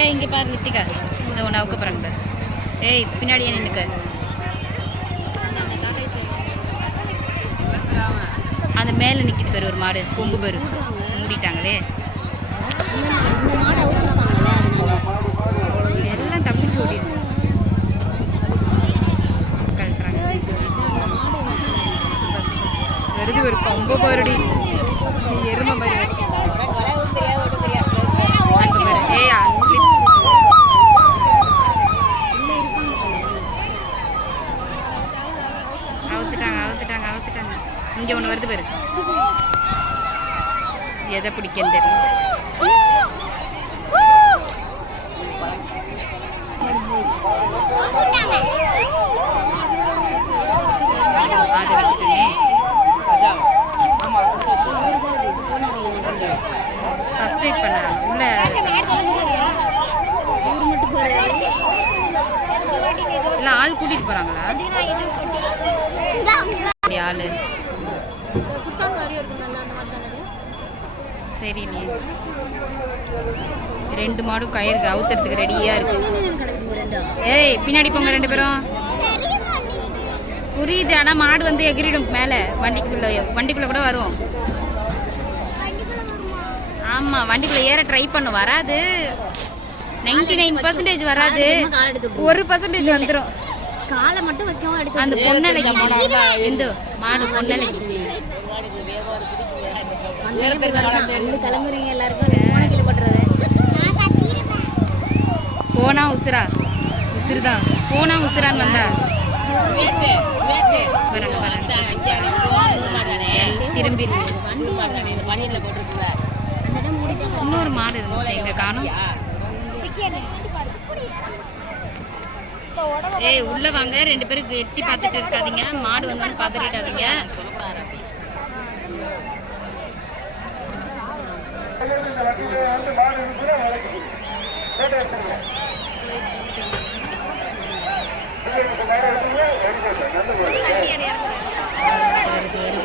ஏய் இங்கே பாரு லித்திகா இந்த உணவுக்கு அவுக்க பாரு. ஏய் பின்னாடியே நின்னுக்க. அந்த மேலே நிற்கிது பேர் ஒரு மாடு. கொம்பு பேர். மூடிட்டாங்களே. எல்லாம் தப்பிச்சு ஓடிடும் வருது ஒரு கொம்பு பாருடி. எருமை மாதிரி இங்க ஒண்ணு வருது பாரு. எதை பிடிக்கன்னு தெரியும் அதை வைக்கணுமே ஃபர்ஸ்ட் எய்ட் பண்ணாங்க உள்ள இல்ல ஆள் கூட்டிட்டு போறாங்களா? அப்படி ஆளு. தெரியலையே. ரெண்டு மாடும் கயிறு அவுத்துறதுக்கு ரெடியா இருக்கு. ஏய் பின்னாடி போங்க ரெண்டு பேரும். புரியுது ஆனா மாடு வந்து எகிரிடும் மேல. வண்டிக்குள்ள வண்டிக்குள்ள கூட வரும். ஆமா வண்டிக்குள்ள ஏற ட்ரை பண்ணும். வராது. 99% நைன் பர்சன்டேஜ் வராது. ஒரு பர்சன்டேஜ் வந்துரும். காலை மட்டும் வைக்கவும் அந்த பொன்னலைக்கு இந்த மாடு பொன்னலைக்கு. கிளம்புறீங்க எல்லாருக்கும் ரெண்டு போனா உசுரா? உசுருதான் போனா உசுரான்னு வந்தா? திரும்பி இன்னொரு மாடு இருந்துச்சு எங்க காணும். ஏய் உள்ள வாங்க. ரெண்டு பேரும் எட்டி பார்த்துட்டு இருக்காதீங்க. மாடு வந்தோன்னு பதறிடாதீங்க வருது வருது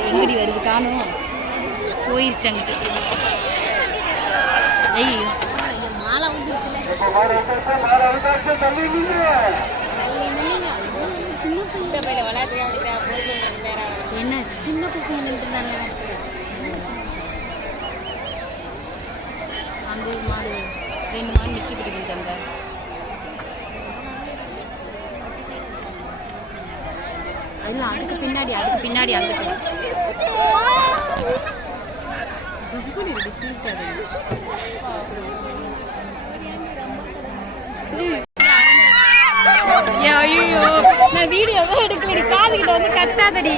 எங்கடி வருது காணும்? போயிருச்சு அங்கிட்டு. ஐயோ மாலை வந்துருச்சுல என்னாச்சு? சின்ன பசங்க நின்று அங்க ஒரு மாடு ரெண்டு நிக்கி பிடிக்குது அங்க இல்ல அதுக்கு பின்னாடி அதுக்கு பின்னாடி அதுக்கு ஐயோ நான் வீடியோ தான் எடுக்கலடி காது கிட்ட வந்து கத்தாதடி.